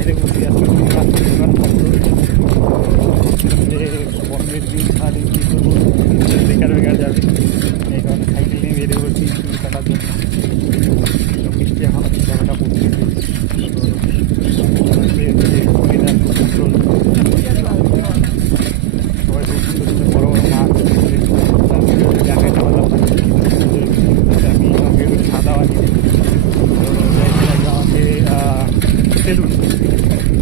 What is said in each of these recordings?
বাইরে বসে আছি বন্ধের দিন সারাদিন কী করবো, বেকার বেকার যাবে, এই কারণে সাইকেল নিয়ে বেরিয়ে পড়ছি চুল কাটার জন্য। বৃষ্টি এখন জায়গাটা পড়ছে, সবাই খুব সুন্দর সুন্দর বড় বড় মাছ জায়গায় খাওয়া আমি আমাকে খাওয়া দাওয়া নিয়ে আমাকে সেলুন।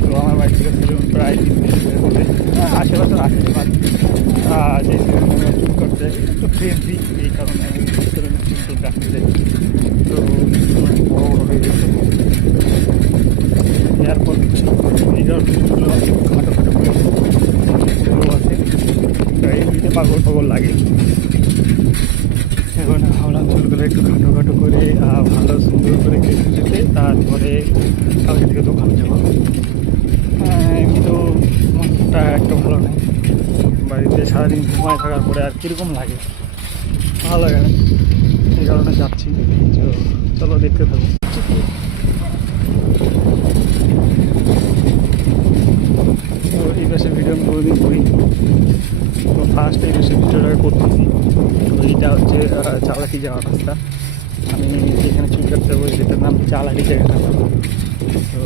তো আমার বাড়ি থেকে সেলুন প্রায় 3 মিনিটের মধ্যে আশেপাশে আশেপাশে যে সেলুন চুল করতে একটু ফ্রেন্ডলি, এই কারণে আমি সেলুনের চুল কাটতে যাই। তো বড় বড় হয়ে গেছে এরপর এইসব চুলগুলো আছে খাটো খাটো করে চুলগুলো আছে, এমনিতে পাগল পাগল লাগে। এখন ভাবলাম চুলগুলো একটু খাটো খাটো করে ভালো সুন্দর করে কেটে যেতে, তারপরে কালকে থেকে দোকানে যাবো। এমনি তো মনটা একটু ভালো নেই, বাড়িতে সারাদিন ঘুমায় থাকার পরে আর কীরকম লাগে, ভালো লাগে না, এই কারণে যাচ্ছি। তো চলো দেখতে থাকো। তো এই পাশে ভিডিও আমি কোনোদিন করি, তো ফার্স্ট এই পাশে ভিডিওটা করতেছি। তো এইটা হচ্ছে চালাকি যাওয়ার রাস্তা, আমি যেখানে চুল কাটতে যাবো যেটার নাম চালাকি জায়গাটা। তো